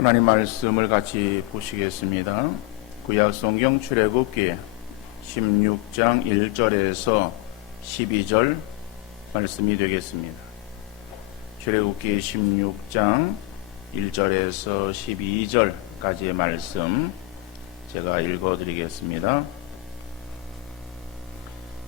하나님 말씀을 같이 보시겠습니다. 구약 성경 출애굽기 16장 1절에서 12절 말씀이 되겠습니다. 출애굽기 16장 1절에서 12절까지의 말씀 제가 읽어드리겠습니다.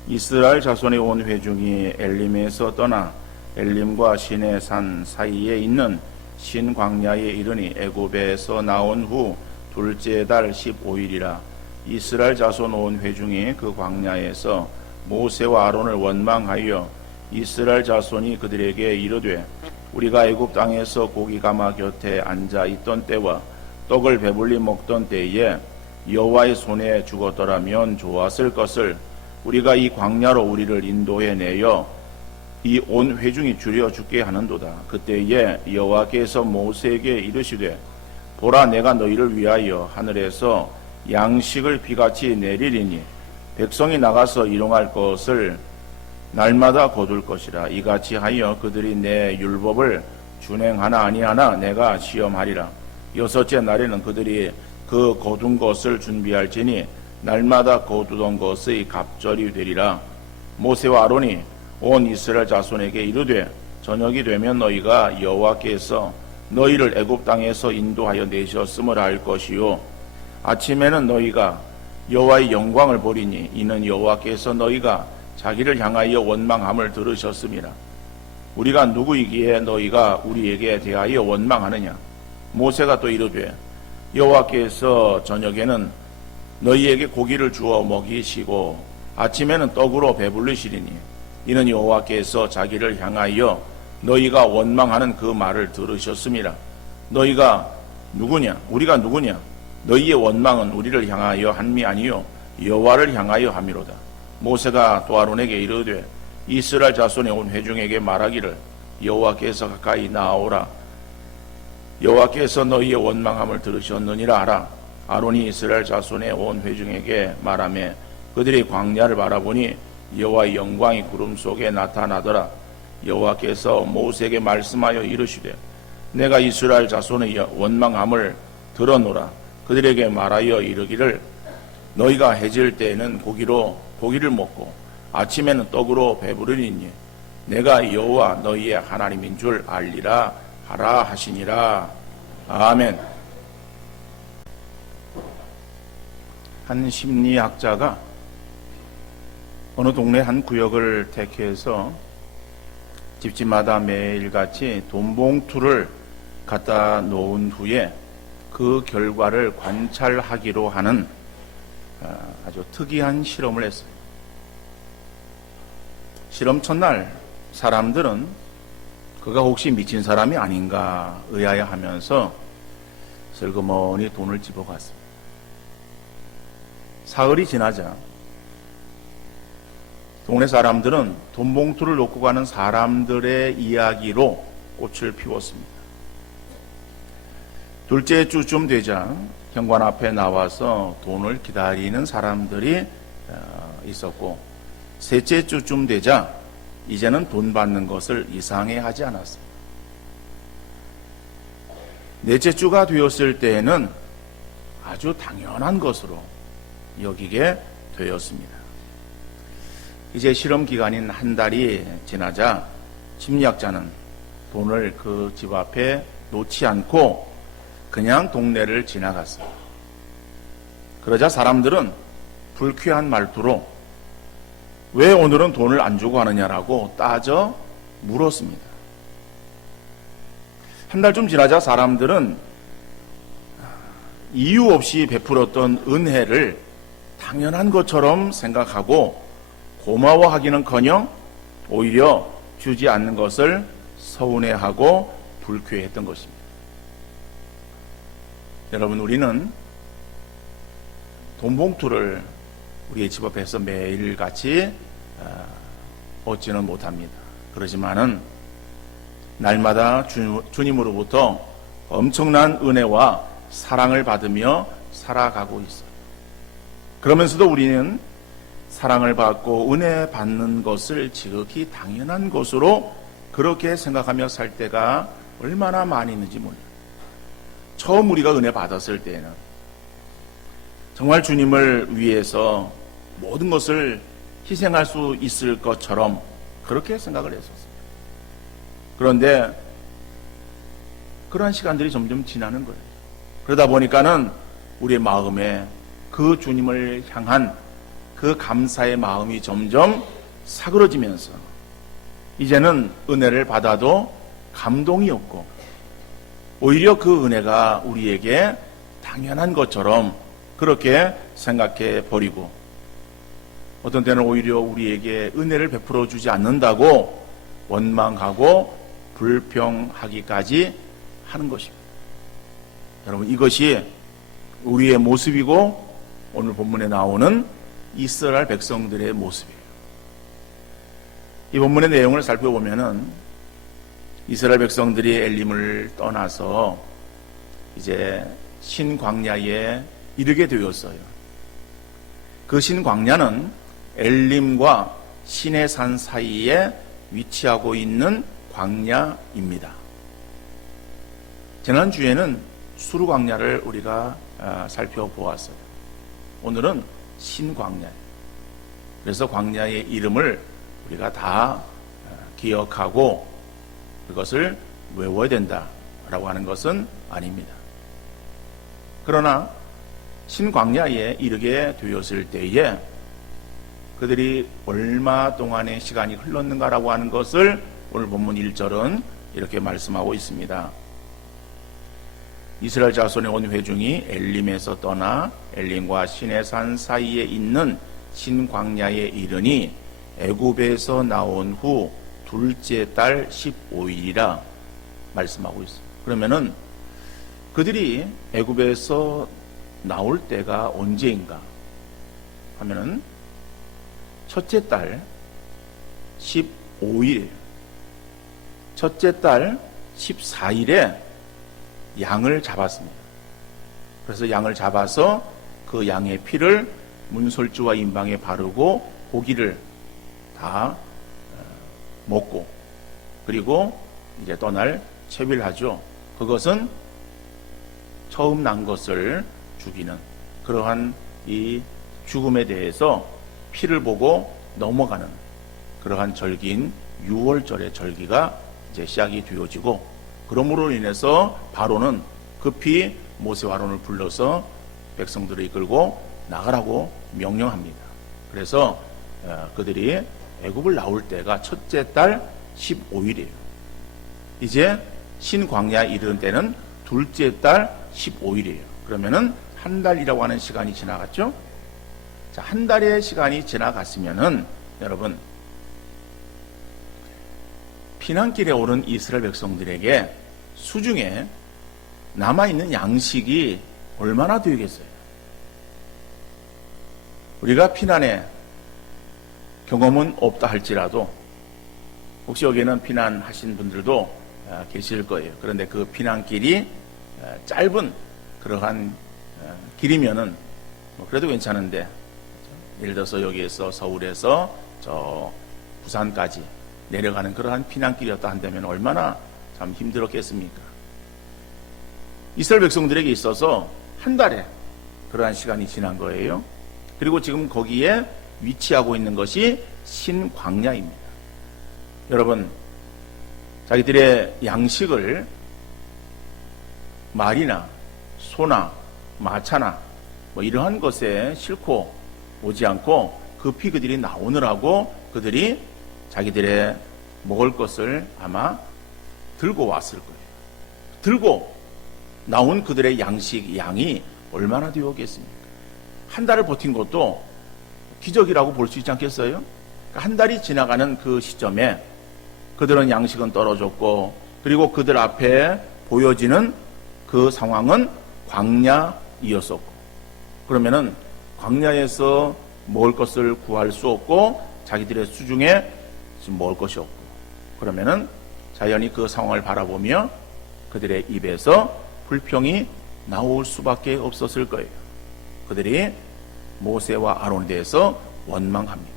이스라엘 자손의 온 회중이 엘림에서 떠나 엘림과 시내 산 사이에 있는 신 광야에 이르니 애굽에서 나온 후 둘째 달 15일이라 이스라엘 자손 온 회중이 그 광야에서 모세와 아론을 원망하여 이스라엘 자손이 그들에게 이르되 우리가 애굽 땅에서 고기 가마 곁에 앉아 있던 때와 떡을 배불리 먹던 때에 여호와의 손에 죽었더라면 좋았을 것을 우리가 이 광야로 우리를 인도해 내어 이 온 회중이 줄여 죽게 하는도다. 그때에 여호와께서 모세에게 이르시되 보라, 내가 너희를 위하여 하늘에서 양식을 비같이 내리리니 백성이 나가서 일용할 것을 날마다 거둘 것이라. 이같이 하여 그들이 내 율법을 준행하나 아니하나 내가 시험하리라. 여섯째 날에는 그들이 그 거둔 것을 준비할지니 날마다 거두던 것의 갑절이 되리라. 모세와 아론이 온 이스라엘 자손에게 이르되 저녁이 되면 너희가 여호와께서 너희를 애굽 땅에서 인도하여 내셨음을 알 것이요 아침에는 너희가 여호와의 영광을 보리니 이는 여호와께서 너희가 자기를 향하여 원망함을 들으셨음이라. 우리가 누구이기에 너희가 우리에게 대하여 원망하느냐. 모세가 또 이르되 여호와께서 저녁에는 너희에게 고기를 주어 먹이시고 아침에는 떡으로 배불리시리니 이는 여호와께서 자기를 향하여 너희가 원망하는 그 말을 들으셨음이라. 너희가 누구냐? 우리가 누구냐? 너희의 원망은 우리를 향하여 한미 아니요 여호와를 향하여 함이로다. 모세가 또 아론에게 이르되 이스라엘 자손의 온 회중에게 말하기를 여호와께서 가까이 나아오라. 여호와께서 너희의 원망함을 들으셨느니라 하라. 아론이 이스라엘 자손의 온 회중에게 말하며 그들이 광야를 바라보니 여호와의 영광이 구름 속에 나타나더라. 여호와께서 모세에게 말씀하여 이르시되 내가 이스라엘 자손의 원망함을 들어노라. 그들에게 말하여 이르기를 너희가 해질 때에는 고기를 먹고 아침에는 떡으로 배부르리니 내가 여호와 너희의 하나님인 줄 알리라 하라 하시니라. 아멘. 한 심리학자가 어느 동네 한 구역을 택해서 집집마다 매일같이 돈봉투를 갖다 놓은 후에 그 결과를 관찰하기로 하는 아주 특이한 실험을 했어요. 실험 첫날 사람들은 그가 혹시 미친 사람이 아닌가 의아해하면서 슬그머니 돈을 집어갔습니다. 사흘이 지나자 동네 사람들은 돈봉투를 놓고 가는 사람들의 이야기로 꽃을 피웠습니다. 둘째 주쯤 되자 현관 앞에 나와서 돈을 기다리는 사람들이 있었고 셋째 주쯤 되자 이제는 돈 받는 것을 이상해하지 않았습니다. 넷째 주가 되었을 때에는 아주 당연한 것으로 여기게 되었습니다. 이제 실험 기간인 한 달이 지나자 심리학자는 돈을 그 집 앞에 놓지 않고 그냥 동네를 지나갔어요. 그러자 사람들은 불쾌한 말투로 왜 오늘은 돈을 안 주고 하느냐라고 따져 물었습니다. 한 달쯤 지나자 사람들은 이유 없이 베풀었던 은혜를 당연한 것처럼 생각하고 고마워하기는커녕 오히려 주지 않는 것을 서운해하고 불쾌했던 것입니다. 여러분, 우리는 돈봉투를 우리의 집 앞에서 매일같이 얻지는 못합니다. 그러지만은 날마다 주님으로부터 엄청난 은혜와 사랑을 받으며 살아가고 있어요. 그러면서도 우리는 사랑을 받고 은혜 받는 것을 지극히 당연한 것으로 그렇게 생각하며 살 때가 얼마나 많이 있는지 몰라요. 처음 우리가 은혜 받았을 때에는 정말 주님을 위해서 모든 것을 희생할 수 있을 것처럼 그렇게 생각을 했었어요. 그런데 그러한 시간들이 점점 지나는 거예요. 그러다 보니까는 우리의 마음에 그 주님을 향한 그 감사의 마음이 점점 사그러지면서 이제는 은혜를 받아도 감동이 없고 오히려 그 은혜가 우리에게 당연한 것처럼 그렇게 생각해 버리고 어떤 때는 오히려 우리에게 은혜를 베풀어 주지 않는다고 원망하고 불평하기까지 하는 것입니다. 여러분, 이것이 우리의 모습이고 오늘 본문에 나오는 이스라엘 백성들의 모습이에요. 이 본문의 내용을 살펴보면은 이스라엘 백성들이 엘림을 떠나서 이제 신광야에 이르게 되었어요. 그 신광야는 엘림과 시내산 사이에 위치하고 있는 광야입니다. 지난주에는 수르광야를 우리가 살펴보았어요. 오늘은 신광야예요. 그래서 광야의 이름을 우리가 다 기억하고 그것을 외워야 된다라고 하는 것은 아닙니다. 그러나 신광야에 이르게 되었을 때에 그들이 얼마 동안의 시간이 흘렀는가라고 하는 것을 오늘 본문 1절은 이렇게 말씀하고 있습니다. 이스라엘 자손의 온 회중이 엘림에서 떠나 엘림과 시내산 사이에 있는 신광야에 이르니 애굽에서 나온 후 둘째 달 15일이라 말씀하고 있습니다. 그러면은 그들이 애굽에서 나올 때가 언제인가 하면은 첫째 달 15일이에요. 첫째 달 14일에 양을 잡았습니다. 그래서 양을 잡아서 그 양의 피를 문설주와 인방에 바르고 고기를 다 먹고 그리고 이제 떠날 채비를 하죠. 그것은 처음 난 것을 죽이는 그러한 이 죽음에 대해서 피를 보고 넘어가는 그러한 절기인 6월절의 절기가 이제 시작이 되어지고 그러므로 인해서 바로는 급히 모세와 아론을 불러서 백성들을 이끌고 나가라고 명령합니다. 그래서 그들이 애굽을 나올 때가 첫째 달 15일이에요. 이제 신광야에 이르는 때는 둘째 달 15일이에요. 그러면은 한 달이라고 하는 시간이 지나갔죠? 자, 한 달의 시간이 지나갔으면은 여러분 피난길에 오른 이스라엘 백성들에게 수중에 남아있는 양식이 얼마나 되겠어요? 우리가 피난에 경험은 없다 할지라도 혹시 여기에는 피난하신 분들도 계실 거예요. 그런데 그 피난길이 짧은 그러한 길이면은 그래도 괜찮은데 예를 들어서 여기에서 서울에서 저 부산까지 내려가는 그러한 피난길이었다 한다면 얼마나 참 힘들었겠습니까? 이스라엘 백성들에게 있어서 한 달에 그러한 시간이 지난 거예요. 그리고 지금 거기에 위치하고 있는 것이 신광야입니다. 여러분, 자기들의 양식을 말이나 소나 마차나 뭐 이러한 것에 싣고 오지 않고 급히 그들이 나오느라고 그들이 자기들의 먹을 것을 아마 들고 왔을 거예요. 들고 나온 그들의 양이 얼마나 되었겠습니까? 한 달을 버틴 것도 기적이라고 볼 수 있지 않겠어요? 한 달이 지나가는 그 시점에 그들은 양식은 떨어졌고 그리고 그들 앞에 보여지는 그 상황은 광야이었었고 그러면은 광야에서 먹을 것을 구할 수 없고 자기들의 수중에 지금 먹을 것이 없고 그러면은 자연히 그 상황을 바라보며 그들의 입에서 불평이 나올 수밖에 없었을 거예요. 그들이 모세와 아론에 대해서 원망합니다.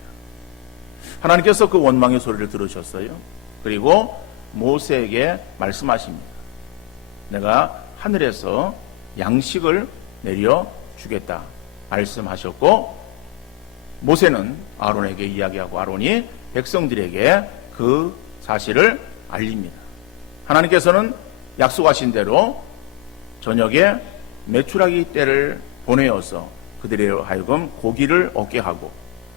하나님께서 그 원망의 소리를 들으셨어요. 그리고 모세에게 말씀하십니다. 내가 하늘에서 양식을 내려 주겠다 말씀하셨고, 모세는 아론에게 이야기하고 아론이 백성들에게 그 사실을 알립니다. 하나님께서는 약속하신 대로 저녁에 메추라기 떼를 보내어서 그들로 하여금 고기를 얻게 하고,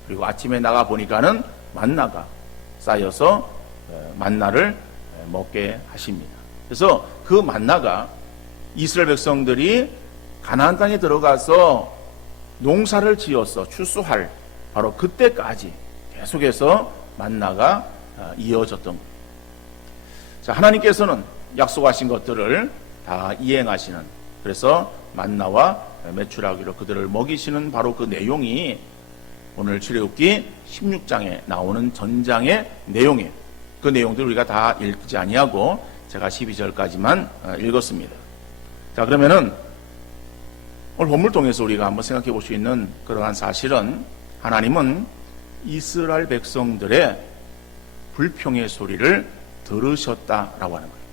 그리고 아침에 나가 보니까는 만나가 쌓여서 만나를 먹게 하십니다. 그래서 그 만나가 이스라엘 백성들이 가나안 땅에 들어가서 농사를 지어서 추수할 바로 그때까지 계속해서 만나가 이어졌던 거예요. 자, 하나님께서는 약속하신 것들을 다 이행하시는, 그래서 만나와 메추라기로 그들을 먹이시는 바로 그 내용이 오늘 출애굽기 16장에 나오는 전장의 내용이에요. 그 내용들을 우리가 다 읽지 아니하고 제가 12절까지만 읽었습니다. 자, 그러면은 오늘 본문을 통해서 우리가 한번 생각해 볼 수 있는 그러한 사실은, 하나님은 이스라엘 백성들의 불평의 소리를 들으셨다라고 하는 거예요.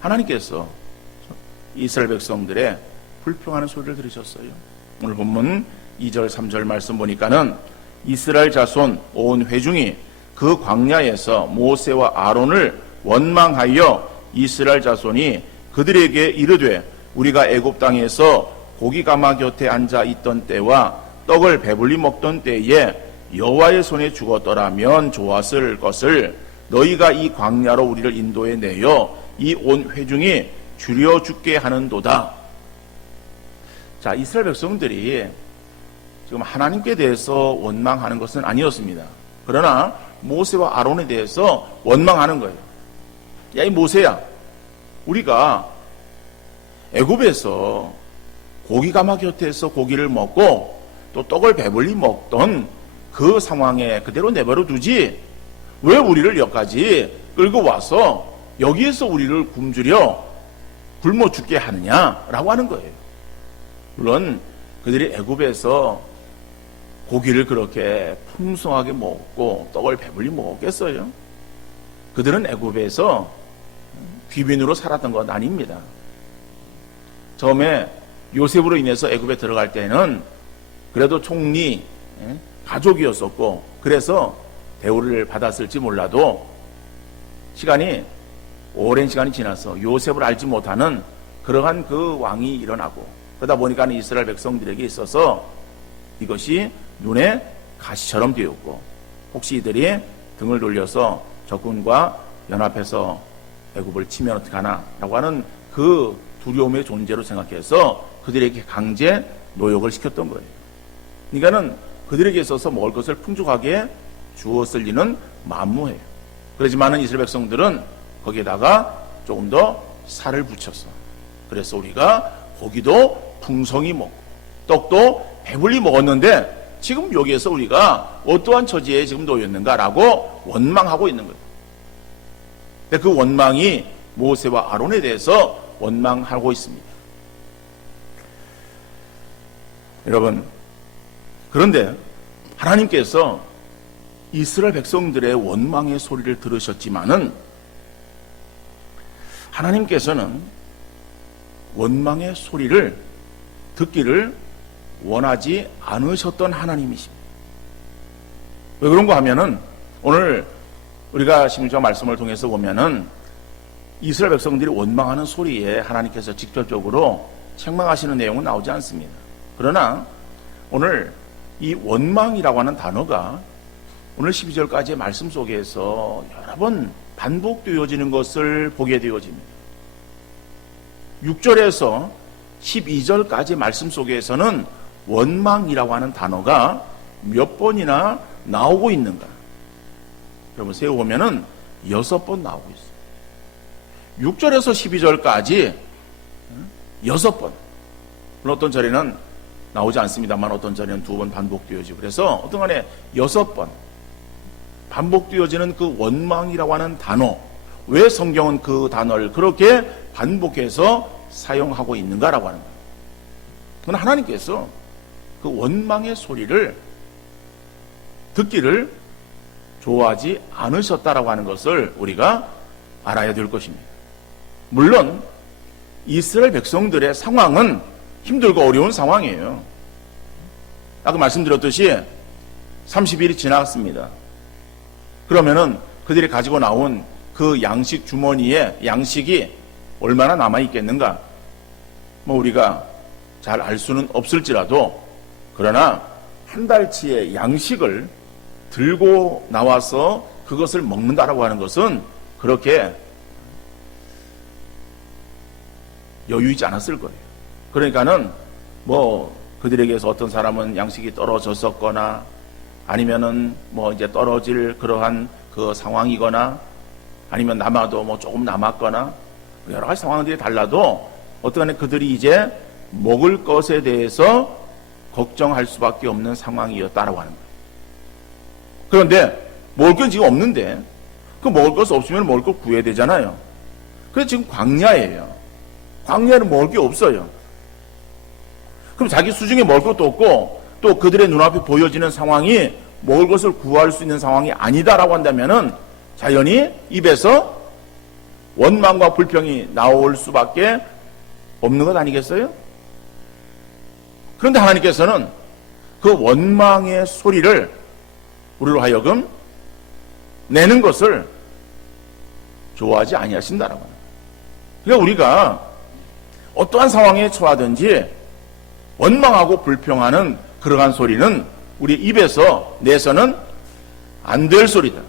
하나님께서 이스라엘 백성들의 불평하는 소리를 들으셨어요. 오늘 본문 2절 3절 말씀 보니까는 이스라엘 자손 온 회중이 그 광야에서 모세와 아론을 원망하여 이스라엘 자손이 그들에게 이르되 우리가 애굽 땅에서 고기 가마 곁에 앉아 있던 때와 떡을 배불리 먹던 때에 여호와의 손에 죽었더라면 좋았을 것을 너희가 이 광야로 우리를 인도해 내어 이 온 회중이 줄여 죽게 하는도다. 자, 이스라엘 백성들이 지금 하나님께 대해서 원망하는 것은 아니었습니다. 그러나 모세와 아론에 대해서 원망하는 거예요. 야, 이 모세야, 우리가 애굽에서 고기 가마 곁에서 고기를 먹고 또 떡을 배불리 먹던 그 상황에 그대로 내버려 두지 왜 우리를 여기까지 끌고 와서 여기에서 우리를 굶주려 굶어 죽게 하느냐라고 하는 거예요. 물론 그들이 애굽에서 고기를 그렇게 풍성하게 먹고 떡을 배불리 먹었겠어요? 그들은 애굽에서 귀빈으로 살았던 건 아닙니다. 처음에 요셉으로 인해서 애굽에 들어갈 때는 그래도 총리 가족이었었고, 그래서 대우를 받았을지 몰라도 시간이 오랜 시간이 지나서 요셉을 알지 못하는 그러한 그 왕이 일어나고, 그러다 보니까 이스라엘 백성들에게 있어서 이것이 눈에 가시처럼 되었고, 혹시 이들이 등을 돌려서 적군과 연합해서 애굽을 치면 어떡하나 라고 하는 그 두려움의 존재로 생각해서 그들에게 강제 노역을 시켰던 거예요. 그러니까는 그들에게 있어서 먹을 것을 풍족하게 주었을 리는 만무해요. 그렇지만은 이스라엘 백성들은 거기에다가 조금 더 살을 붙였어. 그래서 우리가 고기도 풍성히 먹고 떡도 배불리 먹었는데 지금 여기에서 우리가 어떠한 처지에 지금 놓였는가라고 원망하고 있는 거예요. 근데 그 원망이 모세와 아론에 대해서 원망하고 있습니다. 여러분, 그런데 하나님께서 이스라엘 백성들의 원망의 소리를 들으셨지만은 하나님께서는 원망의 소리를 듣기를 원하지 않으셨던 하나님이십니다. 왜 그런가 하면은 오늘 우리가 16장 말씀을 통해서 보면은 이스라엘 백성들이 원망하는 소리에 하나님께서 직접적으로 책망하시는 내용은 나오지 않습니다. 그러나 오늘 이 원망이라고 하는 단어가 오늘 12절까지의 말씀 속에서 여러 번 반복되어지는 것을 보게 되어집니다. 6절에서 12절까지 말씀 속에서는 원망이라고 하는 단어가 몇 번이나 나오고 있는가? 여러분 세어보면은 6번 나오고 있어요. 6절에서 12절까지 6번. 물론 어떤 절에는 나오지 않습니다만 어떤 절에는 2번 반복되어지고, 그래서 어떤 간에 6번 반복되어지는 그 원망이라고 하는 단어, 왜 성경은 그 단어를 그렇게 반복해서 사용하고 있는가라고 하는 거예요. 그건 하나님께서 그 원망의 소리를 듣기를 좋아하지 않으셨다라고 하는 것을 우리가 알아야 될 것입니다. 물론 이스라엘 백성들의 상황은 힘들고 어려운 상황이에요. 아까 말씀드렸듯이 30일이 지났습니다. 그러면은 그들이 가지고 나온 그 양식 주머니에 양식이 얼마나 남아있겠는가? 뭐 우리가 잘 알 수는 없을지라도, 그러나 한 달치의 양식을 들고 나와서 그것을 먹는다라고 하는 것은 그렇게 여유 있지 않았을 거예요. 그러니까는 뭐 그들에게서 어떤 사람은 양식이 떨어졌었거나 아니면은 뭐 이제 떨어질 그러한 그 상황이거나 아니면 남아도 뭐 조금 남았거나 여러 가지 상황들이 달라도 어떠간에 그들이 이제 먹을 것에 대해서 걱정할 수밖에 없는 상황이었다라고 하는 거예요. 그런데 먹을 건 지금 없는데 그 먹을 것 없으면 먹을 것 구해야 되잖아요. 그래서 지금 광야예요. 광야는 먹을 게 없어요. 그럼 자기 수중에 먹을 것도 없고 또 그들의 눈앞에 보여지는 상황이 먹을 것을 구할 수 있는 상황이 아니다라고 한다면은 자연히 입에서 원망과 불평이 나올 수밖에 없는 것 아니겠어요? 그런데 하나님께서는 그 원망의 소리를 우리로 하여금 내는 것을 좋아하지 아니하신다라고 합니다. 그러니까 우리가 어떠한 상황에 처하든지 원망하고 불평하는 그러한 소리는 우리 입에서 내서는 안 될 소리다.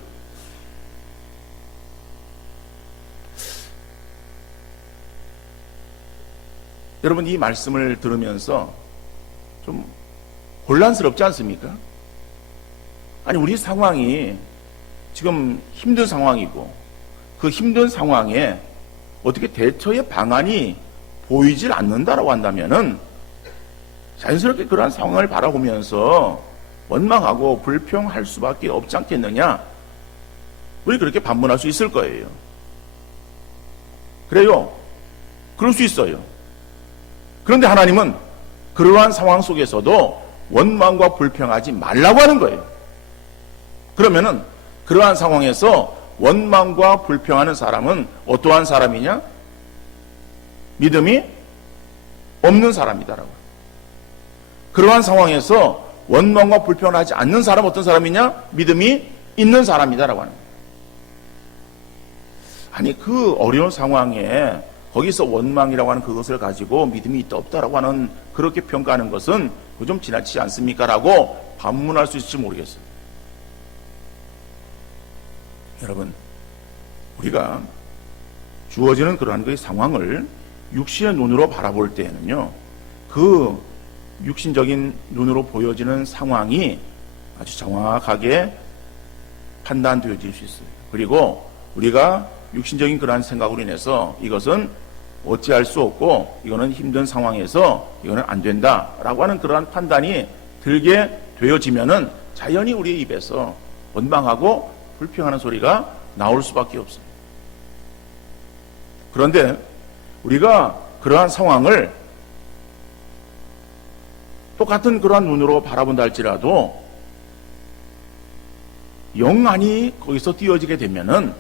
여러분, 이 말씀을 들으면서 좀 혼란스럽지 않습니까? 아니, 우리 상황이 지금 힘든 상황이고 그 힘든 상황에 어떻게 대처의 방안이 보이질 않는다라고 한다면은 자연스럽게 그러한 상황을 바라보면서 원망하고 불평할 수밖에 없지 않겠느냐? 우리 그렇게 반문할 수 있을 거예요. 그래요. 그럴 수 있어요. 그런데 하나님은 그러한 상황 속에서도 원망과 불평하지 말라고 하는 거예요. 그러면은 그러한 상황에서 원망과 불평하는 사람은 어떠한 사람이냐? 믿음이 없는 사람이다라고. 그러한 상황에서 원망과 불평을 하지 않는 사람은 어떤 사람이냐? 믿음이 있는 사람이다라고 하는 거예요. 아니, 그 어려운 상황에 거기서 원망이라고 하는 그것을 가지고 믿음이 있다 없다라고 하는 그렇게 평가하는 것은 그 좀 지나치지 않습니까? 라고 반문할 수 있을지 모르겠어요. 여러분, 우리가 주어지는 그러한 그 상황을 육신의 눈으로 바라볼 때에는요, 그 육신적인 눈으로 보여지는 상황이 아주 정확하게 판단되어질 수 있어요. 그리고 우리가 육신적인 그러한 생각으로 인해서 이것은 어찌할 수 없고 이거는 힘든 상황에서 이거는 안 된다라고 하는 그러한 판단이 들게 되어지면은 자연히 우리의 입에서 원망하고 불평하는 소리가 나올 수밖에 없어요. 그런데 우리가 그러한 상황을 똑같은 그러한 눈으로 바라본다 할지라도 영안이 거기서 띄어지게 되면은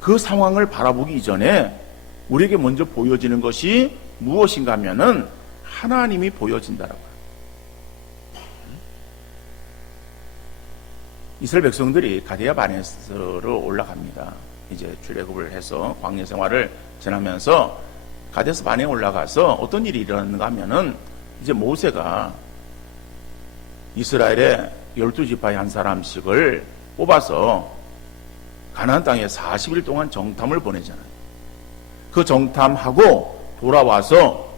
그 상황을 바라보기 이전에 우리에게 먼저 보여지는 것이 무엇인가 하면은 하나님이 보여진다라고. 이스라엘 백성들이 가데아 바네스로 올라갑니다. 이제 출애굽을 해서 광야 생활을 지나면서 가데스 바네에 올라가서 어떤 일이 일어났는가 하면은 이제 모세가 이스라엘의 12지파의 한 사람씩을 뽑아서 가나안 땅에 40일 동안 정탐을 보내잖아요. 그 정탐하고 돌아와서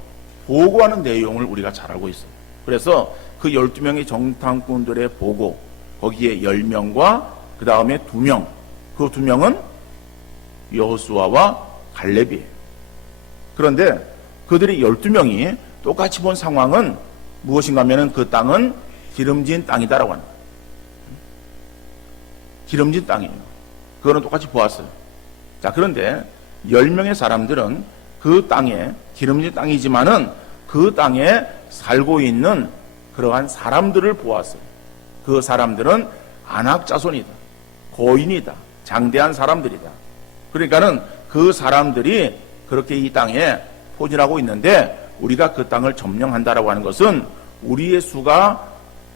보고하는 내용을 우리가 잘 알고 있어요. 그래서 그 12명의 정탐꾼들의 보고, 거기에 10명과 그 다음에 2명, 그 2명은 여호수아와 갈렙이에요. 그런데 그들이 12명이 똑같이 본 상황은 무엇인가 하면은 그 땅은 기름진 땅이다라고 하는 거예요. 기름진 땅이에요. 그거는 똑같이 보았어요. 자, 그런데 10명의 사람들은 그 땅에, 기름진 땅이지만은 그 땅에 살고 있는 그러한 사람들을 보았어요. 그 사람들은 안악 자손이다, 고인이다, 장대한 사람들이다. 그러니까는 그 사람들이 그렇게 이 땅에 포진하고 있는데 우리가 그 땅을 점령한다라고 하는 것은 우리의 수가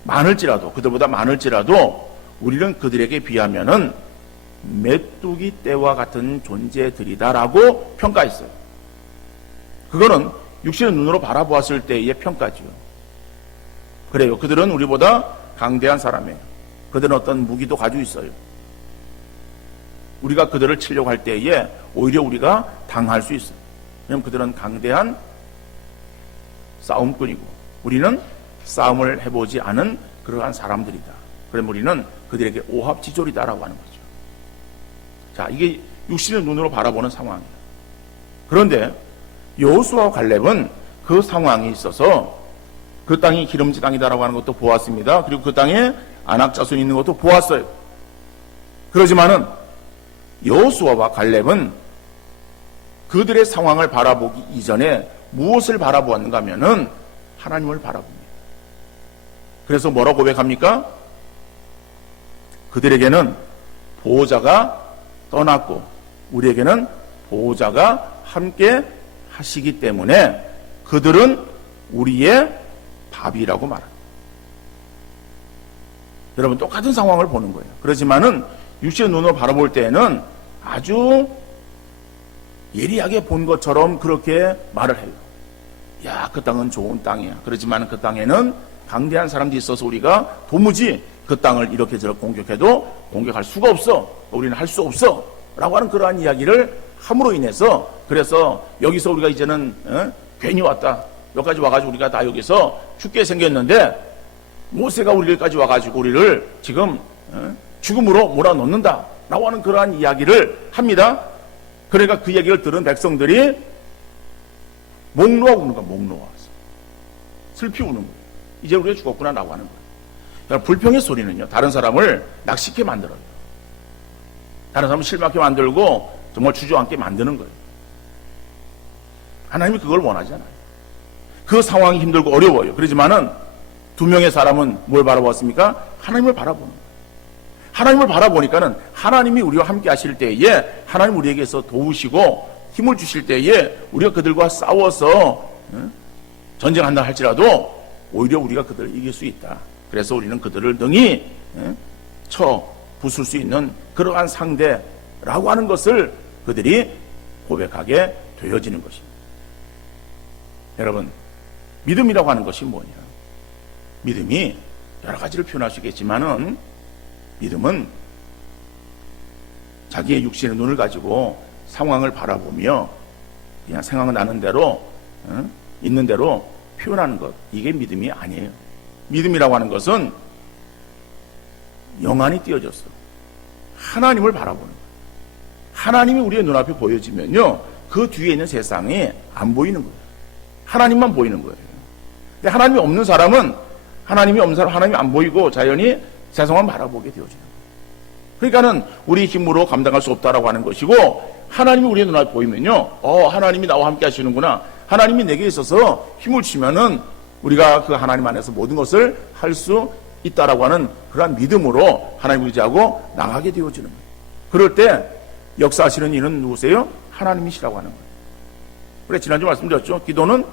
많을지라도, 그들보다 많을지라도 우리는 그들에게 비하면은 메뚜기 떼와 같은 존재들이다라고 평가했어요. 그거는 육신의 눈으로 바라보았을 때의 평가지요. 그래요. 그들은 우리보다 강대한 사람이에요. 그들은 어떤 무기도 가지고 있어요. 우리가 그들을 치려고 할 때에 오히려 우리가 당할 수 있어요. 왜냐하면 그들은 강대한 싸움꾼이고 우리는 싸움을 해보지 않은 그러한 사람들이다. 그럼 우리는 그들에게 오합지졸이다라고 하는 거죠. 자, 이게 육신의 눈으로 바라보는 상황이에요. 그런데 여호수아와 갈렙은 그 상황이 있어서 그 땅이 기름진 땅이다라고 하는 것도 보았습니다. 그리고 그 땅에 아낙 자손이 있는 것도 보았어요. 그러지만은 여호수아와 갈렙은 그들의 상황을 바라보기 이전에 무엇을 바라보았는가 하면은 하나님을 바라봅니다. 그래서 뭐라고 고백합니까? 그들에게는 보호자가 떠났고 우리에게는 보호자가 함께 하시기 때문에 그들은 우리의 밥이라고 말합니다. 여러분, 똑같은 상황을 보는 거예요. 그렇지만은 육신의 눈으로 바라볼 때에는 아주 예리하게 본 것처럼 그렇게 말을 해요. 야, 그 땅은 좋은 땅이야. 그렇지만 그 땅에는 강대한 사람들이 있어서 우리가 도무지 그 땅을 이렇게 저렇게 공격해도 공격할 수가 없어. 우리는 할 수 없어. 라고 하는 그러한 이야기를 함으로 인해서, 그래서 여기서 우리가 이제는 괜히 왔다. 여기까지 와가지고 우리가 다 여기서 죽게 생겼는데 모세가 우리까지 와가지고 우리를 지금 죽음으로 몰아넣는다. 라고 하는 그러한 이야기를 합니다. 그러니까 그 얘기를 들은 백성들이 목 놓아 우는 거야. 목 놓아. 슬피 우는 거예요. 이제 우리가 죽었구나 라고 하는 거예요. 불평의 소리는요, 다른 사람을 낙심케 만들어요. 다른 사람을 실망하게 만들고 정말 주저앉게 만드는 거예요. 하나님이 그걸 원하잖아요. 그 상황이 힘들고 어려워요. 그렇지만은 두 명의 사람은 뭘 바라보았습니까? 하나님을 바라보는 거예요. 하나님을 바라보니까는 하나님이 우리와 함께 하실 때에 하나님 우리에게서 도우시고 힘을 주실 때에 우리가 그들과 싸워서 전쟁한다 할지라도 오히려 우리가 그들을 이길 수 있다. 그래서 우리는 그들을 능히 쳐 부술 수 있는 그러한 상대라고 하는 것을 그들이 고백하게 되어지는 것입니다. 여러분, 믿음이라고 하는 것이 뭐냐? 믿음이 여러 가지를 표현할 수 있겠지만은 믿음은 자기의 육신의 눈을 가지고 상황을 바라보며 그냥 생각나는 대로 있는 대로 표현하는 것, 이게 믿음이 아니에요. 믿음이라고 하는 것은 영안이 띄어졌어. 하나님을 바라보는 거예요. 하나님이 우리의 눈앞에 보여지면요, 그 뒤에 있는 세상이 안 보이는 거예요. 하나님만 보이는 거예요. 근데 하나님이 없는 사람은 하나님이 안 보이고 자연히 세상만 바라보게 되어지는 거예요. 그러니까는 우리 힘으로 감당할 수 없다라고 하는 것이고, 하나님이 우리의 눈앞에 보이면요, 하나님이 나와 함께 하시는구나. 하나님이 내게 있어서 힘을 주면은 우리가 그 하나님 안에서 모든 것을 할 수 있다라고 하는 그러한 믿음으로 하나님을 의지하고 나가게 되어지는 거예요. 그럴 때 역사하시는 이는 누구세요? 하나님이시라고 하는 거예요. 그래, 지난주 말씀드렸죠. 기도는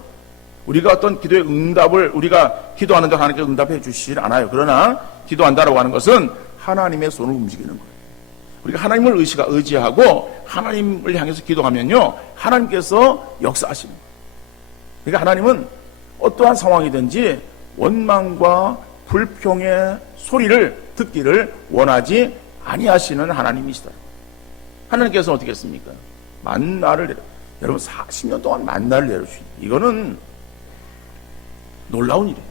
우리가 어떤 기도의 응답을 우리가 기도하는데 하나님께 응답해 주시질 않아요. 그러나 기도한다라고 하는 것은 하나님의 손을 움직이는 거예요. 우리가 하나님을 의지하고 하나님을 향해서 기도하면요, 하나님께서 역사하시는 거예요. 그러니까 하나님은 어떠한 상황이든지 원망과 불평의 소리를 듣기를 원하지 아니하시는 하나님이시다. 하나님께서 어떻게 했습니까? 만나를 여러분 40년 동안 만나를 내려주신, 이거는 놀라운 일이에요.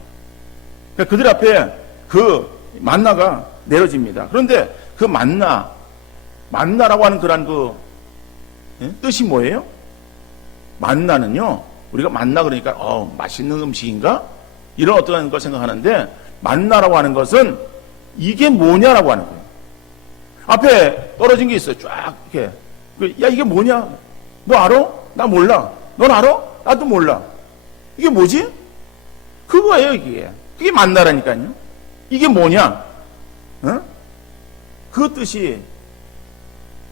그러니까 그들 앞에 그 만나가 내려집니다. 그런데 그 만나라고 하는 그런 뜻이 뭐예요? 만나는요, 우리가 만나 그러니까 맛있는 음식인가? 이런 어떤 걸 생각하는데, 만나라고 하는 것은 이게 뭐냐라고 하는 거예요. 앞에 떨어진 게 있어요. 쫙 이렇게. 야, 이게 뭐냐? 너 알아? 나 몰라. 넌 알아? 나도 몰라. 이게 뭐지? 그거예요, 이게. 그게 만나라니까요. 이게 뭐냐? 그 뜻이,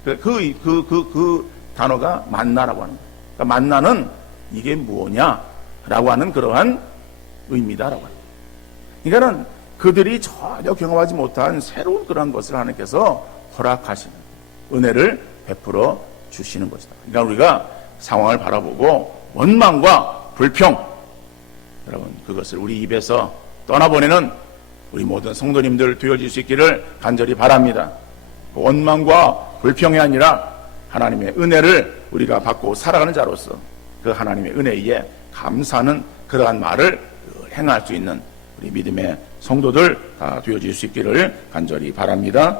그 단어가 만나라고 하는 거예요. 그러니까 만나는 이게 뭐냐라고 하는 그러한 의미다라고 합니다. 그러니까는 그들이 전혀 경험하지 못한 새로운 그런 것을 하나님께서 허락하시는 은혜를 베풀어 주시는 것이다. 그러니까 우리가 상황을 바라보고 원망과 불평, 여러분 그것을 우리 입에서 떠나보내는 우리 모든 성도님들 되어질 수 있기를 간절히 바랍니다. 원망과 불평이 아니라 하나님의 은혜를 우리가 받고 살아가는 자로서 그 하나님의 은혜에 감사하는 그러한 말을 행할 수 있는 우리 믿음의 성도들 다 되어질 수 있기를 간절히 바랍니다.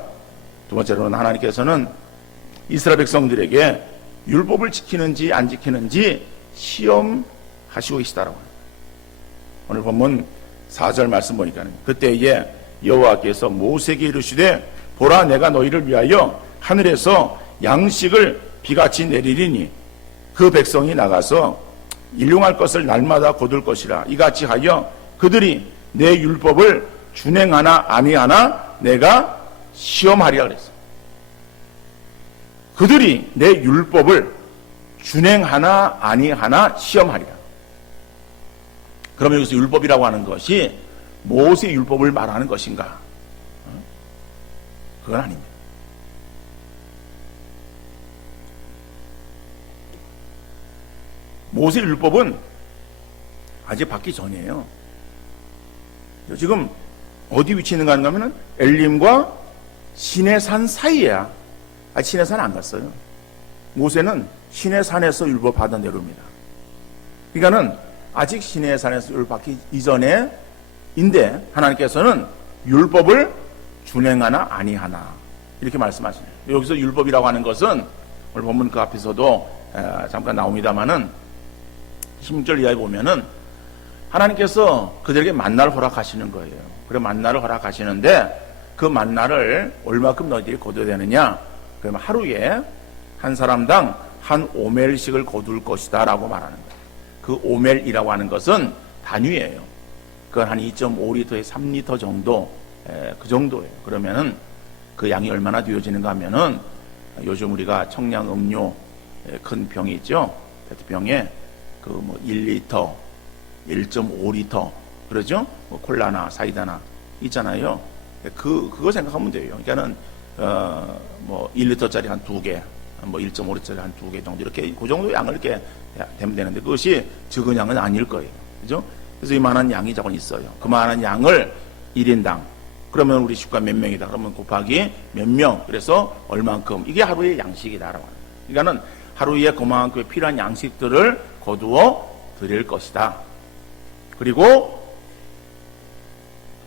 두 번째로는 하나님께서는 이스라엘 백성들에게 율법을 지키는지 안 지키는지 시험하시고 계시다라고 합니다. 오늘 본문 4절 말씀 보니까 그때에 여호와께서 모세에게 이르시되 보라 내가 너희를 위하여 하늘에서 양식을 비같이 내리리니 그 백성이 나가서 일용할 것을 날마다 거둘 것이라 이같이 하여 그들이 내 율법을 준행하나 아니하나 내가 시험하리라 그랬어. 그들이 내 율법을 준행하나 아니하나 시험하리라. 그러면 여기서 율법이라고 하는 것이 모세 율법을 말하는 것인가? 그건 아닙니다. 모세 율법은 아직 받기 전이에요. 지금 어디 위치해 있는가 하면 엘림과 시내산 사이에야. 아직 시내산 안 갔어요. 모세는 시내산에서 율법 받은 대로입니다. 그러니까는 아직 시내산에서 율법 받기 이전에인데 하나님께서는 율법을 준행하나 아니하나 이렇게 말씀하시네요. 여기서 율법이라고 하는 것은 오늘 본문 그 앞에서도 잠깐 나옵니다만은 16절 이하에 보면은 하나님께서 그들에게 만나를 허락하시는 거예요. 그래 만나를 허락하시는데 그 만나를 얼마큼 너희들이 거둬야 되느냐? 그러면 하루에 한 사람당 한 오멜씩을 거둘 것이다 라고 말하는 거예요. 그 오멜이라고 하는 것은 단위예요. 그건 한 2.5리터에 3리터 정도, 그 정도예요. 그러면은 그 양이 얼마나 되어지는가 하면은 요즘 우리가 청량 음료 큰 병이 있죠. 페트병에 그 뭐 1리터, 1.5리터 그러죠? 뭐 콜라나 사이다나 있잖아요. 그거 생각하면 돼요. 그러니까는 뭐 1리터짜리 한 2개, 뭐 1.5리터짜리 한 2개 정도 이렇게 그 정도 양을 이렇게 되면 되는데 그것이 적은 양은 아닐 거예요. 그죠? 그래서 이만한 양이 저건 있어요. 그만한 양을 1인당 그러면 우리 식구가 몇 명이다. 그러면 곱하기 몇 명. 그래서 얼만큼. 이게 하루의 양식이다라고 합니다. 그러니까는 하루에 그만큼 필요한 양식들을 거두어 드릴 것이다. 그리고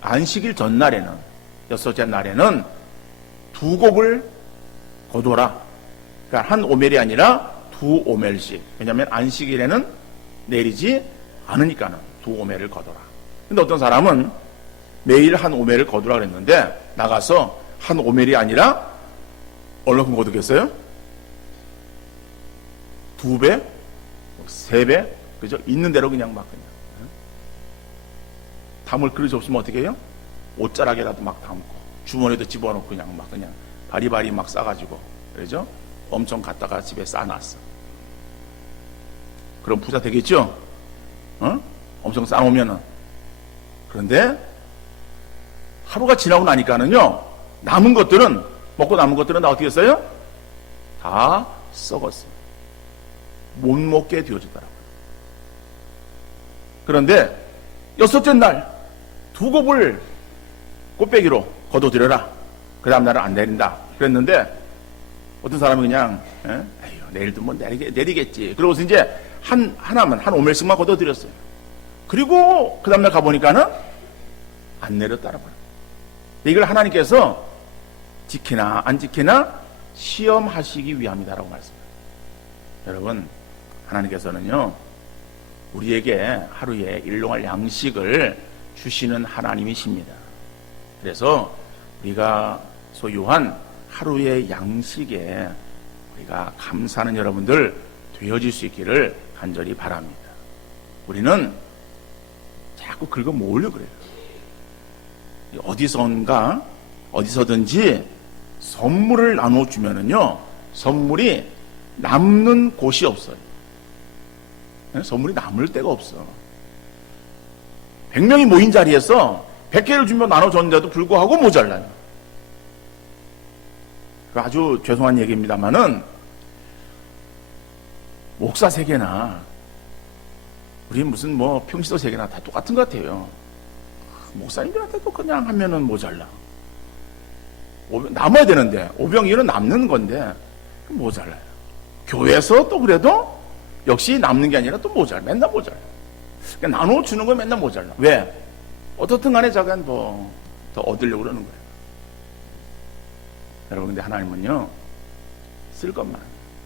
안식일 전날에는 여섯째 날에는 2곱을 거두어라. 그러니까 한 오멜이 아니라 2오멜씩. 왜냐하면 안식일에는 내리지 않으니까는 2오멜을 거둬라. 근데 어떤 사람은 매일 한 오멜을 거두라 그랬는데 나가서 한 오멜이 아니라 얼마큼 거두겠어요? 2배? 3배? 그죠? 있는 대로 그냥 막 그냥 담을 그릇이 없으면 어떻게 해요? 옷자락에다도 막 담고 주머니에도 집어넣고 그냥 막 그냥 바리바리 막 싸가지고 그러죠? 엄청 갖다가 집에 싸놨어. 그럼 부자 되겠죠? 엄청 싸놓으면은. 그런데 하루가 지나고 나니까는요 남은 것들은 먹고 남은 것들은 다 어떻게 했어요? 다 썩었어요. 못 먹게 되어지더라고요. 그런데 여섯째 날 2곱을 꽃배기로 거둬들여라. 그 다음 날은 안 내린다. 그랬는데 어떤 사람이 그냥 에휴, 내일도 뭐 내리겠지. 그러고서 이제 하나만 한 오멜씩만 거둬들였어요. 그리고 그 다음 날 가보니까는 안 내렸다라고요. 이걸 하나님께서 지키나 안 지키나 시험하시기 위함이다라고 말씀합니다. 여러분 하나님께서는요 우리에게 하루에 일용할 양식을 주시는 하나님이십니다. 그래서 우리가 소유한 하루의 양식에 우리가 감사하는 여러분들 되어질 수 있기를 간절히 바랍니다. 우리는 자꾸 긁어 모으려고 그래요. 어디서든지 선물을 나눠주면은요 선물이 남는 곳이 없어요. 선물이 남을 데가 없어. 100명이 모인 자리에서 100개를 주며 나눠줬는데도 불구하고 모자라요. 아주 죄송한 얘기입니다만은 목사 세계나 우리 무슨 뭐 평시도 세계나 다 똑같은 것 같아요. 목사님들한테도 그냥 하면은 모자라. 남아야 되는데 5병1은 남는 건데 모자라요. 교회에서 또 그래도 역시 남는 게 아니라 또 모자라. 맨날 모자라. 그러니까 나눠주는 건 맨날 모자라. 왜? 어떻든 간에 자간 더 얻으려고 그러는 거예요. 여러분, 근데 하나님은요, 쓸 것만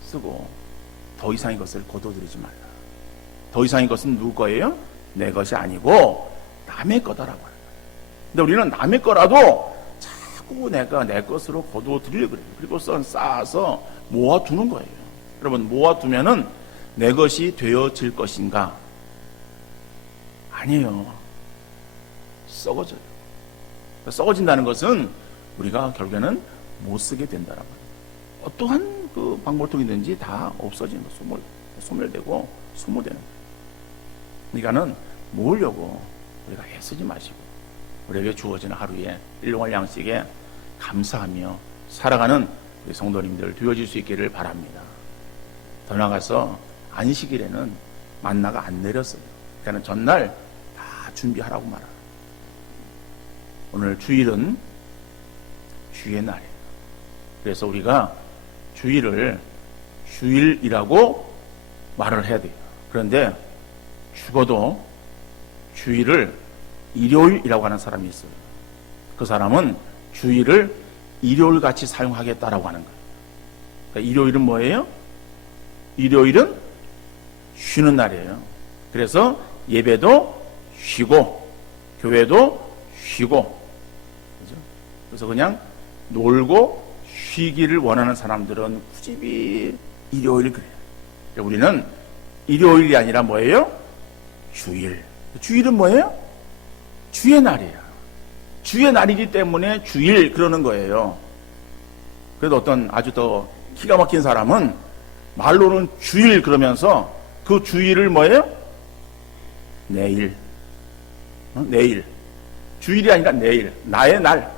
쓰고 더 이상의 것을 거둬들이지 말라. 더 이상의 것은 누구 거예요? 내 것이 아니고 남의 거다라고 하는 거예요. 근데 우리는 남의 거라도 자꾸 내가 내 것으로 거둬들이려고 그래요. 그리고선 쌓아서 모아두는 거예요. 여러분, 모아두면은 내 것이 되어질 것인가? 아니에요. 썩어져요. 썩어진다는 것은 우리가 결국에는 못 쓰게 된다라고 합니다. 어떠한 그 방법통이든지 다 없어지는 거, 소멸되고 소모되는 거예요. 그러니까는 모으려고 우리가 애쓰지 마시고 우리에게 주어지는 하루에 일용할 양식에 감사하며 살아가는 우리 성도님들 되어질 수 있기를 바랍니다. 더 나아가서 안식일에는 만나가 안 내렸어요. 그러니까 전날 다 준비하라고 말합니다. 오늘 주일은 주의 날이에요. 그래서 우리가 주일을 주일이라고 말을 해야 돼요. 그런데 죽어도 주일을 일요일이라고 하는 사람이 있어요. 그 사람은 주일을 일요일같이 사용하겠다라고 하는 거예요. 그러니까 일요일은 뭐예요? 일요일은 쉬는 날이에요. 그래서 예배도 쉬고 교회도 쉬고, 그죠? 그래서 그냥 놀고 쉬기를 원하는 사람들은 굳이 일요일 그래요. 우리는 일요일이 아니라 뭐예요? 주일. 주일은 뭐예요? 주의 날이에요. 주의 날이기 때문에 주일 그러는 거예요. 그래도 어떤 아주 더 기가 막힌 사람은 말로는 주일 그러면서 그 주일을 뭐예요? 내일. 내일. 주일이 아니라 내일. 나의 날.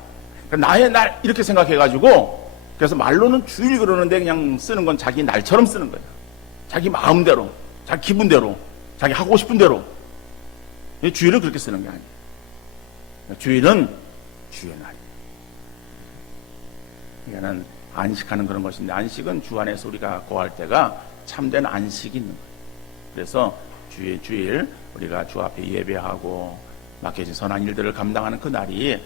나의 날 이렇게 생각해가지고 그래서 말로는 주일 그러는데 그냥 쓰는 건 자기 날처럼 쓰는 거예요. 자기 마음대로, 자기 기분대로, 자기 하고 싶은 대로. 주일은 그렇게 쓰는 게 아니에요. 주일은 주의 날이에요. 이거는 안식하는 그런 것인데, 안식은 주 안에서 우리가 거할 때가 참된 안식이 있는 거예요. 그래서 주일 우리가 주 앞에 예배하고 맡겨진 선한 일들을 감당하는 그 날이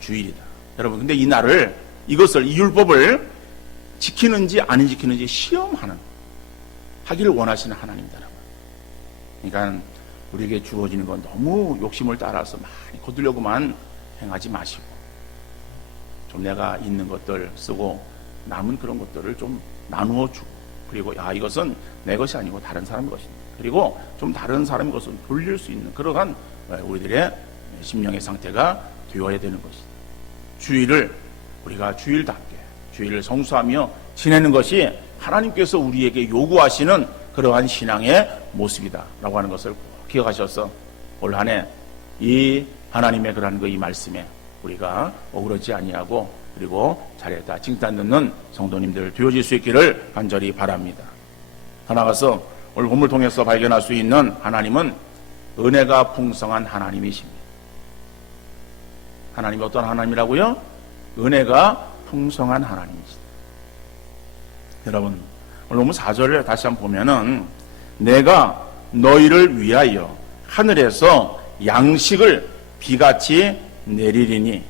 주일이다. 여러분, 근데 이 날을, 이것을, 이 율법을 지키는지 안 지키는지 하기를 원하시는 하나님이다. 그러니까 우리에게 주어지는 건 너무 욕심을 따라서 많이 거두려고만 행하지 마시고, 좀 내가 있는 것들 쓰고 남은 그런 것들을 좀 나누어 주고, 그리고 이것은 내 것이 아니고 다른 사람의 것이다. 그리고 좀 다른 사람의 것을 돌릴 수 있는 그러한 우리들의 심령의 상태가 되어야 되는 것이다. 주일을 우리가 주일답게 주일을 성수하며 지내는 것이 하나님께서 우리에게 요구하시는 그러한 신앙의 모습이다 라고 하는 것을 기억하셔서 올 한 해 이 하나님의 그러한 이 말씀에 우리가 어그러지 아니하고 그리고 잘했다 칭찬 듣는 성도님들 되어질 수 있기를 간절히 바랍니다. 더 나아가서 오늘 본문을 통해서 발견할 수 있는 하나님은 은혜가 풍성한 하나님이십니다. 하나님이 어떤 하나님이라고요? 은혜가 풍성한 하나님이시다. 여러분, 오늘 본문 4절을 다시 한번 보면은 내가 너희를 위하여 하늘에서 양식을 비같이 내리리니,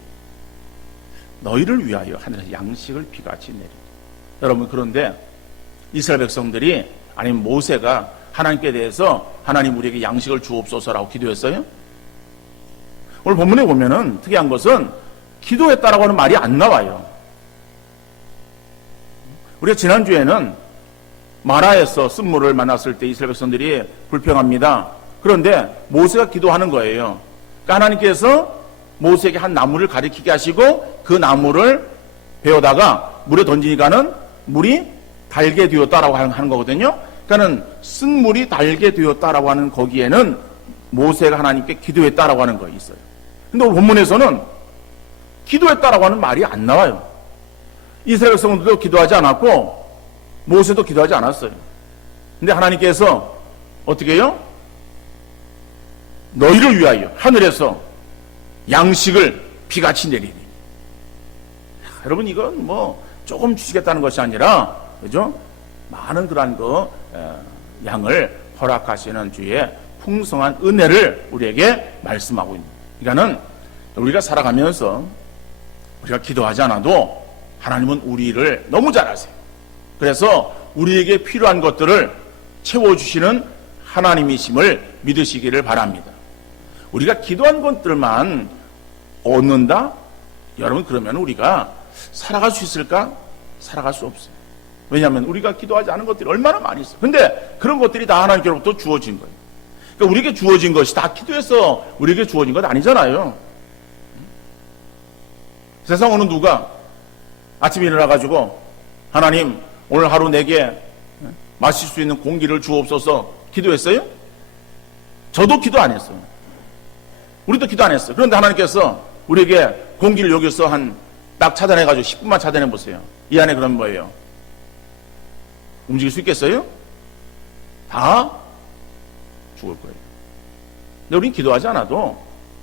너희를 위하여 하늘에서 양식을 비같이 내리리니. 여러분, 그런데 이스라엘 백성들이 아니면 모세가 하나님께 대해서 하나님 우리에게 양식을 주옵소서라고 기도했어요? 오늘 본문에 보면은 특이한 것은 기도했다라고 하는 말이 안 나와요. 우리가 지난주에는 마라에서 쓴물을 만났을 때 이스라엘 백성들이 불평합니다. 그런데 모세가 기도하는 거예요. 그러니까 하나님께서 모세에게 한 나무를 가리키게 하시고 그 나무를 베어다가 물에 던지니까는 물이 달게 되었다라고 하는 거거든요. 그러니까는 쓴물이 달게 되었다라고 하는 거기에는 모세가 하나님께 기도했다라고 하는 거 있어요. 근데 오늘 본문에서는 기도했다라고 하는 말이 안 나와요. 이스라엘 백성들도 기도하지 않았고 모세도 기도하지 않았어요. 근데 하나님께서 어떻게 해요? 너희를 위하여 하늘에서 양식을 비같이 내리니. 여러분, 이건 뭐 조금 주시겠다는 것이 아니라, 그죠? 많은 그러한 양을 허락하시는 주의 풍성한 은혜를 우리에게 말씀하고 있는. 그러니까는 우리가 살아가면서 우리가 기도하지 않아도 하나님은 우리를 너무 잘 아세요. 그래서 우리에게 필요한 것들을 채워주시는 하나님이심을 믿으시기를 바랍니다. 우리가 기도한 것들만 얻는다? 여러분, 그러면 우리가 살아갈 수 있을까? 살아갈 수 없어요. 왜냐하면 우리가 기도하지 않은 것들이 얼마나 많이 있어요. 근데 그런 것들이 다 하나님께로부터 주어진 거예요. 그러니까 우리에게 주어진 것이 다 기도해서 우리에게 주어진 것 아니잖아요. 세상 어느 누가 아침에 일어나가지고 하나님 오늘 하루 내게 마실 수 있는 공기를 주옵소서 기도했어요? 저도 기도 안 했어요. 우리도 기도 안 했어요. 그런데 하나님께서 우리에게 공기를 여기서 딱 차단해가지고 10분만 차단해 보세요. 이 안에 그럼 뭐예요? 움직일 수 있겠어요? 다 죽을 거예요. 근데 우리는 기도하지 않아도,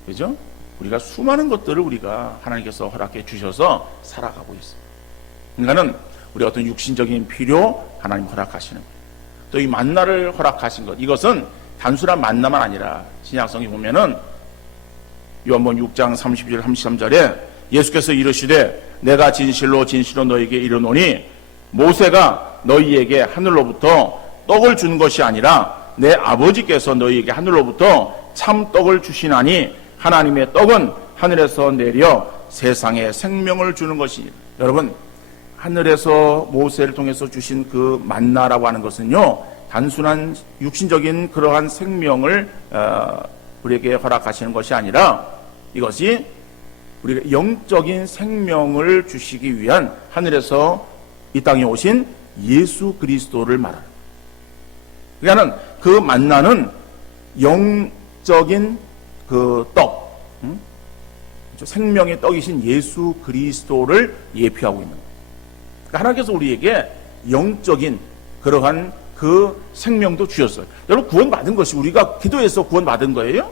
그죠? 우리가 수많은 것들을 우리가 하나님께서 허락해 주셔서 살아가고 있어요. 그러니까는 우리 어떤 육신적인 필요 하나님 허락하시는 거예요. 또 이 만나를 허락하신 것, 이것은 단순한 만나만 아니라 신약성에 보면은 요한복음 6장 32절 33절에 예수께서 이르시되 내가 진실로 진실로 너희에게 이르노니 모세가 너희에게 하늘로부터 떡을 준 것이 아니라 내 아버지께서 너희에게 하늘로부터 참 떡을 주시나니 하나님의 떡은 하늘에서 내려 세상에 생명을 주는 것이니. 여러분, 하늘에서 모세를 통해서 주신 그 만나라고 하는 것은요, 단순한 육신적인 그러한 생명을 우리에게 허락하시는 것이 아니라 이것이 우리가 영적인 생명을 주시기 위한 하늘에서 이 땅에 오신 예수 그리스도를 말하는. 그러니까 그 만나는 영적인 그 떡, 생명의 떡이신 예수 그리스도를 예표하고 있는 거예요. 그러니까 하나님께서 우리에게 영적인 그러한 그 생명도 주셨어요. 여러분, 구원받은 것이 우리가 기도해서 구원받은 거예요?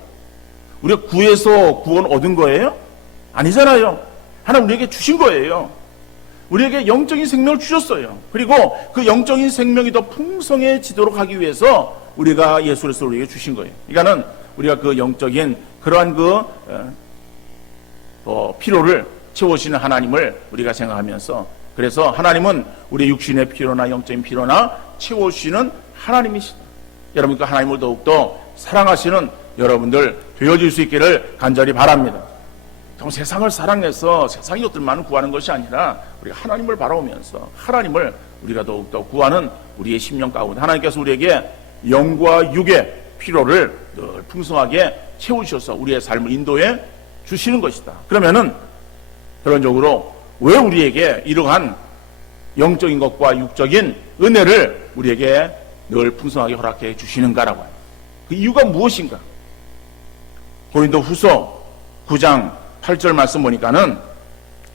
우리가 구해서 구원 얻은 거예요? 아니잖아요. 하나님 우리에게 주신 거예요. 우리에게 영적인 생명을 주셨어요. 그리고 그 영적인 생명이 더 풍성해지도록 하기 위해서 우리가 예수 그리스도를 우리에게 주신 거예요. 그러니까는 우리가 그 영적인 그러한 필요를 채우시는 하나님을 우리가 생각하면서, 그래서 하나님은 우리 육신의 필요나 영적인 필요나 채우시는 하나님이시다. 여러분, 그 하나님을 더욱더 사랑하시는 여러분들 되어질 수 있기를 간절히 바랍니다. 세상을 사랑해서 세상의 것들만 구하는 것이 아니라 우리가 하나님을 바라보면서 하나님을 우리가 더욱더 구하는 우리의 심령 가운데 하나님께서 우리에게 영과 육의 필요를 늘 풍성하게 채우셔서 우리의 삶을 인도해 주시는 것이다. 그러면은 결론적으로 왜 우리에게 이러한 영적인 것과 육적인 은혜를 우리에게 늘 풍성하게 허락해 주시는가라고 해요. 그 이유가 무엇인가? 고린도후서 9장 8절 말씀 보니까는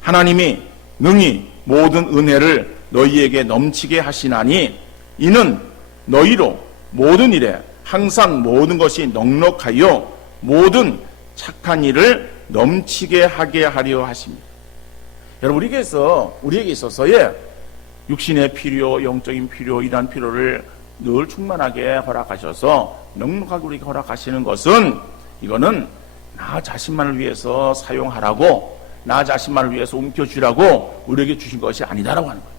하나님이 능히 모든 은혜를 너희에게 넘치게 하시나니 이는 너희로 모든 일에 항상 모든 것이 넉넉하여 모든 착한 일을 넘치게 하게 하려 하십니다. 여러분, 우리에게 있어서의 육신의 필요, 영적인 필요, 이러한 필요를 늘 충만하게 허락하셔서 넉넉하게 우리에게 허락하시는 것은, 이거는 나 자신만을 위해서 사용하라고, 나 자신만을 위해서 움켜쥐라고 우리에게 주신 것이 아니다라고 하는 거예요.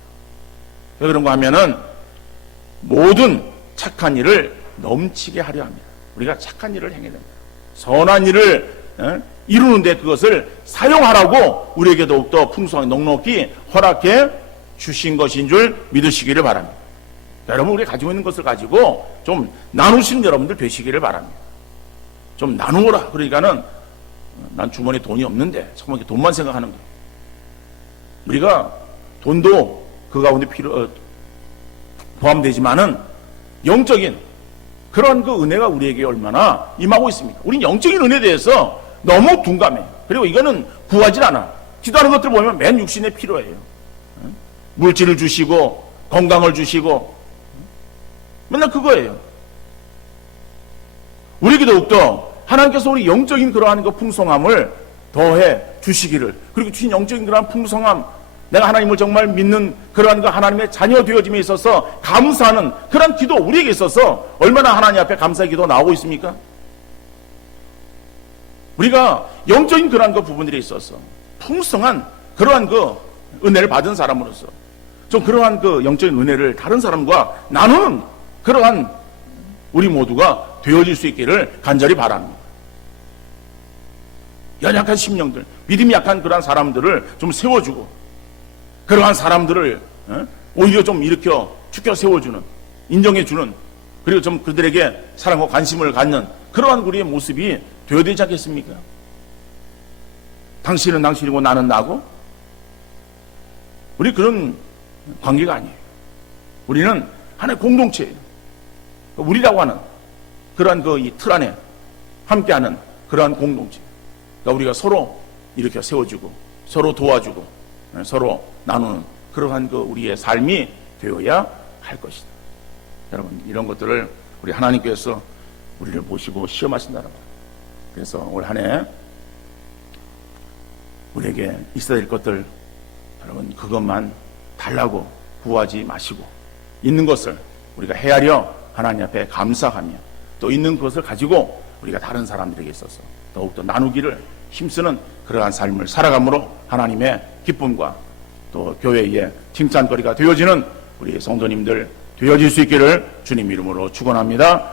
왜 그런가 하면은 모든 착한 일을 넘치게 하려 합니다. 우리가 착한 일을 행해야 됩니다. 선한 일을 이루는데 그것을 사용하라고 우리에게 더욱더 풍성하게 넉넉히 허락해 주신 것인 줄 믿으시기를 바랍니다. 여러분, 우리가 가지고 있는 것을 가지고 좀 나누시는 여러분들 되시기를 바랍니다. 좀 나누어라. 그러니까는 난 주머니에 돈이 없는데 정말 돈만 생각하는 거예요. 우리가 돈도 그 가운데 포함되지만은 영적인 그런 그 은혜가 우리에게 얼마나 임하고 있습니까? 우린 영적인 은혜에 대해서 너무 둔감해요. 그리고 이거는 구하질 않아. 기도하는 것들 보면 맨 육신의 필요해요. 물질을 주시고 건강을 주시고 맨날 그거예요. 우리에게 더욱더 하나님께서 우리 영적인 그러한 그 풍성함을 더해 주시기를, 그리고 주신 영적인 그러한 풍성함, 내가 하나님을 정말 믿는 그러한 그 하나님의 자녀 되어짐에 있어서 감사하는 그런 기도 우리에게 있어서 얼마나 하나님 앞에 감사의 기도 나오고 있습니까? 우리가 영적인 그러한 그 부분들에 있어서 풍성한 그러한 그 은혜를 받은 사람으로서 좀 그러한 그 영적인 은혜를 다른 사람과 나누는 그러한 우리 모두가 되어질 수 있기를 간절히 바랍니다. 연약한 심령들, 믿음이 약한 그러한 사람들을 좀 세워주고, 그러한 사람들을 오히려 좀 일으켜 축켜 세워주는, 인정해주는, 그리고 좀 그들에게 사랑과 관심을 갖는 그러한 우리의 모습이 되어야 되지 않겠습니까? 당신은 당신이고 나는 나고, 우리 그런 관계가 아니에요. 우리는 하나의 공동체예요. 우리라고 하는 그러한 그 이 틀 안에 함께하는 그러한 공동체. 그러니까 우리가 서로 일으켜 세워주고, 서로 도와주고, 서로 나누는 그러한 그 우리의 삶이 되어야 할 것이다. 여러분, 이런 것들을 우리 하나님께서 우리를 보시고 시험하신다는 거예요. 그래서 올 한 해 우리에게 있어야 될 것들, 여러분, 그것만 달라고 구하지 마시고, 있는 것을 우리가 헤아려 하나님 앞에 감사하며, 또 있는 것을 가지고 우리가 다른 사람들에게 있어서 더욱더 나누기를 힘쓰는 그러한 삶을 살아감으로 하나님의 기쁨과 또 교회의 칭찬거리가 되어지는 우리 성도님들 되어질 수 있기를 주님 이름으로 축원합니다.